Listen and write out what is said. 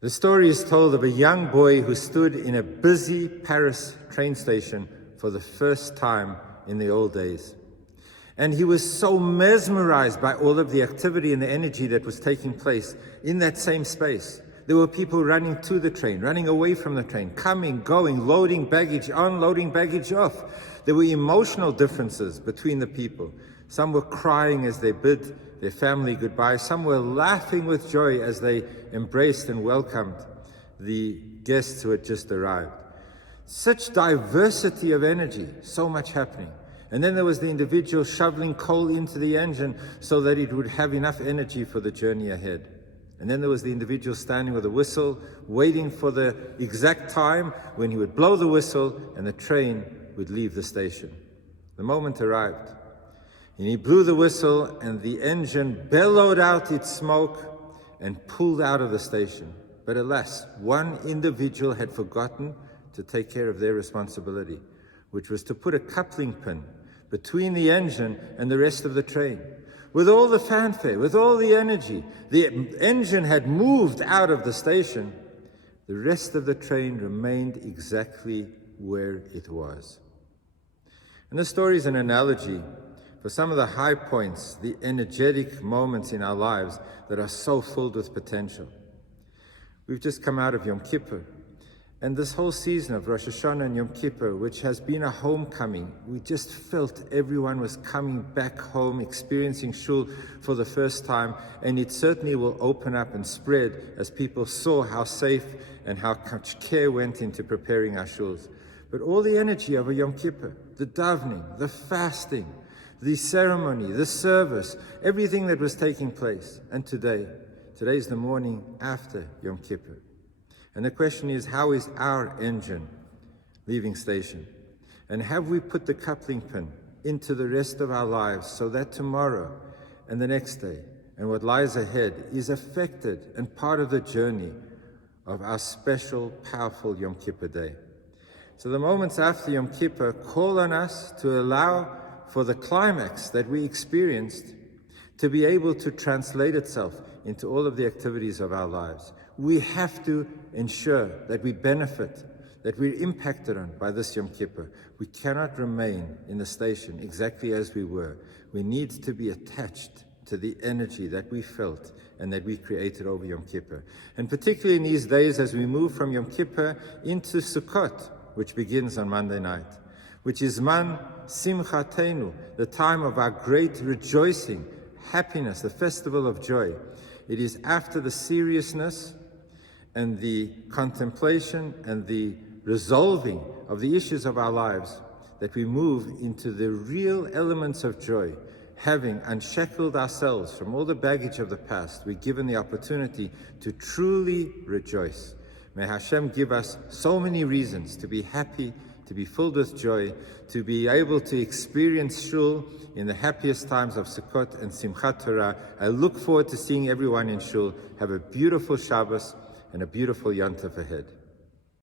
The story is told of a young boy who stood in a busy Paris train station for the first time in the old days. And he was so mesmerized by all of the activity and the energy that was taking place in that same space. There were people running to the train, running away from the train, coming, going, loading baggage on, loading baggage off. There were emotional differences between the people. Some were crying as they bid their family goodbye. Some were laughing with joy as they embraced and welcomed the guests who had just arrived. Such diversity of energy, so much happening. And then there was the individual shoveling coal into the engine so that it would have enough energy for the journey ahead. And then there was the individual standing with a whistle, waiting for the exact time when he would blow the whistle and the train would leave the station. The moment arrived, and he blew the whistle and the engine bellowed out its smoke and pulled out of the station. But alas, one individual had forgotten to take care of their responsibility, which was to put a coupling pin between the engine and the rest of the train. With all the fanfare, with all the energy, the engine had moved out of the station. The rest of the train remained exactly where it was. And the story is an analogy for some of the high points, the energetic moments in our lives that are so filled with potential. We've just come out of Yom Kippur. And this whole season of Rosh Hashanah and Yom Kippur, which has been a homecoming, we just felt everyone was coming back home, experiencing shul for the first time, and it certainly will open up and spread as people saw how safe and how much care went into preparing our shuls. But all the energy of a Yom Kippur, the davening, the fasting, the ceremony, the service, everything that was taking place. And today's the morning after Yom Kippur. And the question is, how is our engine leaving station? And have we put the coupling pin into the rest of our lives so that tomorrow and the next day and what lies ahead is affected and part of the journey of our special, powerful Yom Kippur day? So the moments after Yom Kippur call on us to allow for the climax that we experienced to be able to translate itself into all of the activities of our lives. We have to ensure that we benefit, that we're impacted on by this Yom Kippur. We cannot remain in the station exactly as we were. We need to be attached to the energy that we felt and that we created over Yom Kippur. And particularly in these days as we move from Yom Kippur into Sukkot, which begins on Monday night, which is Man Simchatenu, the time of our great rejoicing, happiness, the festival of joy. It is after the seriousness and the contemplation and the resolving of the issues of our lives that we move into the real elements of joy. Having unshackled ourselves from all the baggage of the past, we're given the opportunity to truly rejoice. May Hashem give us so many reasons to be happy, to be filled with joy, to be able to experience shul in the happiest times of Sukkot and Simchat Torah. I look forward to seeing everyone in shul. Have a beautiful Shabbos and a beautiful Yom Tov ahead.